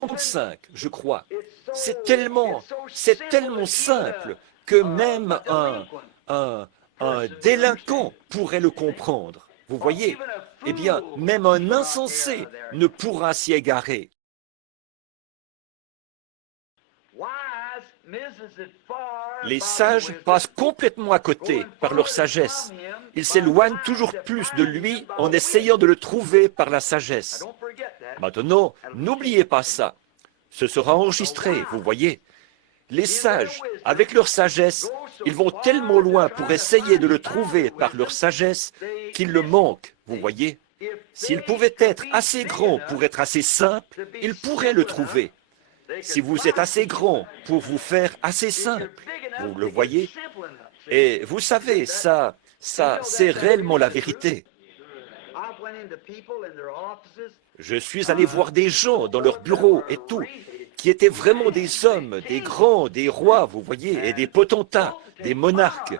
35, je crois. C'est tellement simple que même un délinquant pourrait le comprendre. Vous voyez? Eh bien, même un insensé ne pourra s'y égarer. Les sages passent complètement à côté par leur sagesse. Ils s'éloignent toujours plus de lui en essayant de le trouver par la sagesse. Maintenant, n'oubliez pas ça. Ce sera enregistré, vous voyez. Les sages, avec leur sagesse, ils vont tellement loin pour essayer de le trouver par leur sagesse qu'ils le manquent, vous voyez. S'ils pouvaient être assez grands pour être assez simples, ils pourraient le trouver. Si vous êtes assez grand pour vous faire assez simple, vous le voyez. Et vous savez, c'est réellement la vérité. Je suis allé voir des gens dans leurs bureaux et tout, qui étaient vraiment des hommes, des grands, des rois, vous voyez, et des potentats, des monarques.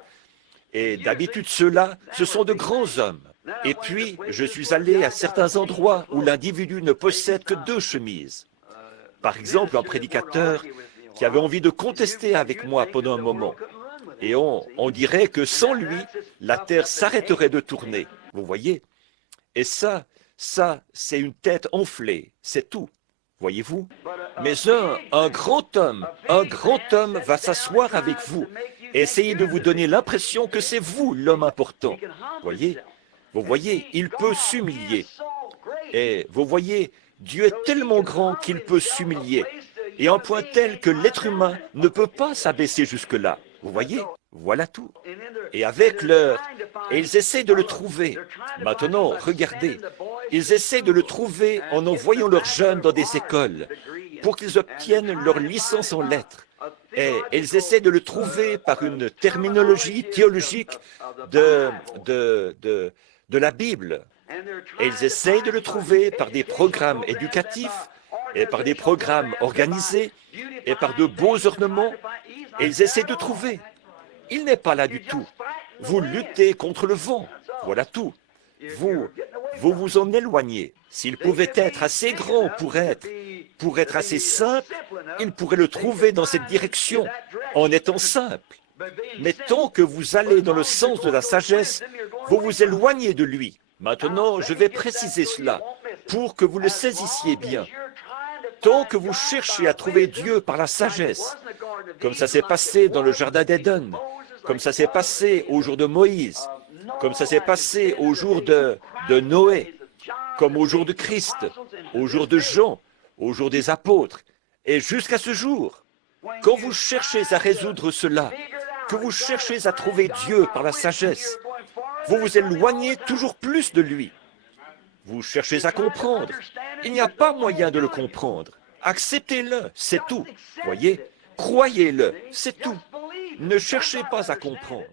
Et d'habitude, ceux-là, ce sont de grands hommes. Et puis, je suis allé à certains endroits où l'individu ne possède que 2 chemises. Par exemple, un prédicateur qui avait envie de contester avec moi pendant un moment. Et on dirait que sans lui, la Terre s'arrêterait de tourner. Vous voyez? Et ça, c'est une tête enflée, c'est tout. Voyez-vous? Mais un grand homme va s'asseoir avec vous et essayer de vous donner l'impression que c'est vous l'homme important. Voyez? Vous voyez, il peut s'humilier. Et vous voyez, Dieu est tellement grand qu'il peut s'humilier, et un point tel que l'être humain ne peut pas s'abaisser jusque-là. Vous voyez? Voilà tout. Et avec et ils essaient de le trouver. Maintenant, regardez, ils essaient de le trouver en envoyant leurs jeunes dans des écoles pour qu'ils obtiennent leur licence en lettres. Et ils essaient de le trouver par une terminologie théologique de la Bible. Et ils essayent de le trouver par des programmes éducatifs et par des programmes organisés et par de beaux ornements. Et ils essaient de trouver. Il n'est pas là du tout. Vous luttez contre le vent. Voilà tout. Vous vous en éloignez. S'il pouvait être assez grand pour être assez simple, il pourrait le trouver dans cette direction, en étant simple. Mais tant que vous allez dans le sens de la sagesse, vous vous éloignez de lui. Maintenant, je vais préciser cela pour que vous le saisissiez bien. Tant que vous cherchez à trouver Dieu par la sagesse, comme ça s'est passé dans le jardin d'Éden, comme ça s'est passé au jour de Moïse, comme ça s'est passé au jour de Noé, comme au jour de Christ, au jour de Jean, au jour des apôtres, et jusqu'à ce jour. Quand vous cherchez à résoudre cela, que vous cherchez à trouver Dieu par la sagesse, vous vous éloignez toujours plus de lui. Vous cherchez à comprendre. Il n'y a pas moyen de le comprendre. Acceptez-le, c'est tout. Voyez, croyez-le, c'est tout. Ne cherchez pas à comprendre.